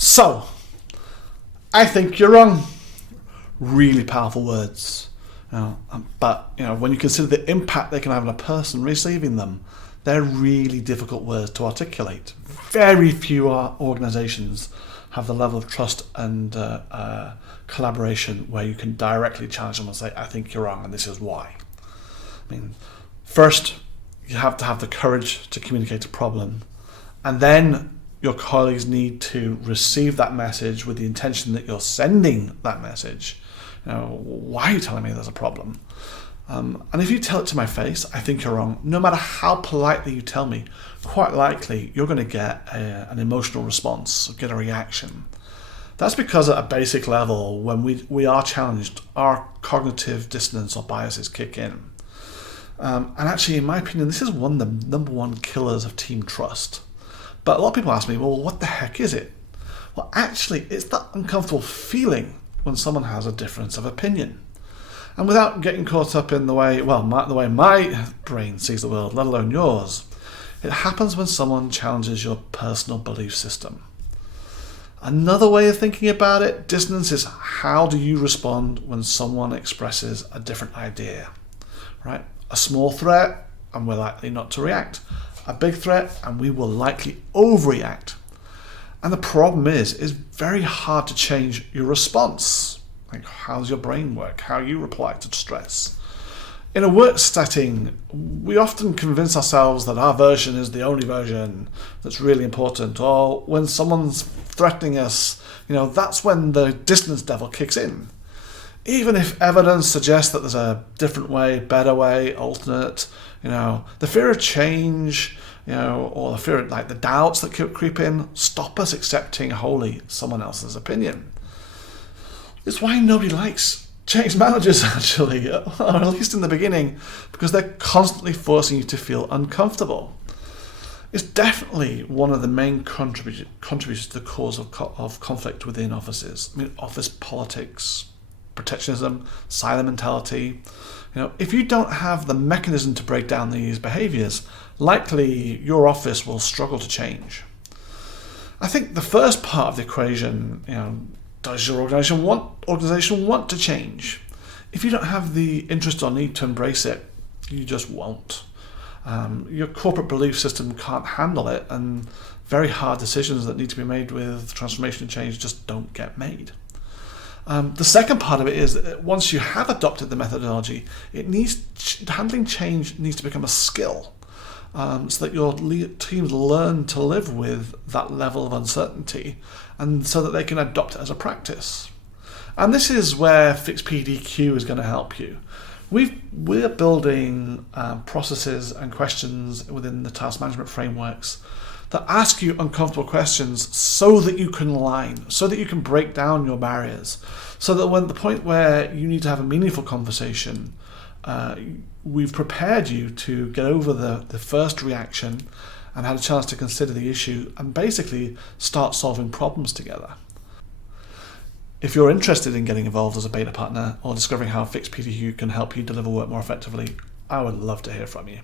So, I think you're wrong. Really powerful words. But when you consider the impact they can have on a person receiving them, they're really difficult words to articulate. Very few organizations have the level of trust and collaboration where you can directly challenge them and say, I think you're wrong and this is why. First, you have to have the courage to communicate a problem, and then your colleagues need to receive that message with the intention that you're sending that message. Why are you telling me there's a problem? And if you tell it to my face, I think you're wrong, no matter how politely you tell me, quite likely you're going to get an emotional response, get a reaction. That's because at a basic level, when we are challenged, our cognitive dissonance or biases kick in. And actually, in my opinion, this is one of the number one killers of team trust. But a lot of people ask me, well, what the heck is it? Well, actually, it's that uncomfortable feeling when someone has a difference of opinion. And without getting caught up in the way my brain sees the world, let alone yours, it happens when someone challenges your personal belief system. Another way of thinking about it, dissonance is how do you respond when someone expresses a different idea, right? A small threat, and we're likely not to react. A big threat, and we will likely overreact. And the problem is very hard to change your response. Like, how does your brain work? How you reply to stress? In a work setting, we often convince ourselves that our version is the only version that's really important. Or when someone's threatening us, that's when the dissonance devil kicks in. Even if evidence suggests that there's a different way, better way, alternate, the fear of change, or the fear of the doubts that creep in, stop us accepting wholly someone else's opinion. It's why nobody likes change managers, actually, or at least in the beginning, because they're constantly forcing you to feel uncomfortable. It's definitely one of the main contributors to the cause of conflict within offices. Office politics, protectionism, silo mentality. If you don't have the mechanism to break down these behaviors, likely your office will struggle to change. I think the first part of the equation, does your organization want to change? If you don't have the interest or need to embrace it, you just won't. Your corporate belief system can't handle it, and very hard decisions that need to be made with transformation and change just don't get made. The second part of it is that once you have adopted the methodology, handling change needs to become a skill, so that your teams learn to live with that level of uncertainty, and so that they can adopt it as a practice. And this is where fixed PDQ is going to help you. We're building processes and questions within the task management frameworks that ask you uncomfortable questions so that you can align, so that you can break down your barriers, so that when the point where you need to have a meaningful conversation, we've prepared you to get over the first reaction and had a chance to consider the issue and basically start solving problems together. If you're interested in getting involved as a beta partner or discovering how fixed PDQ can help you deliver work more effectively, I would love to hear from you.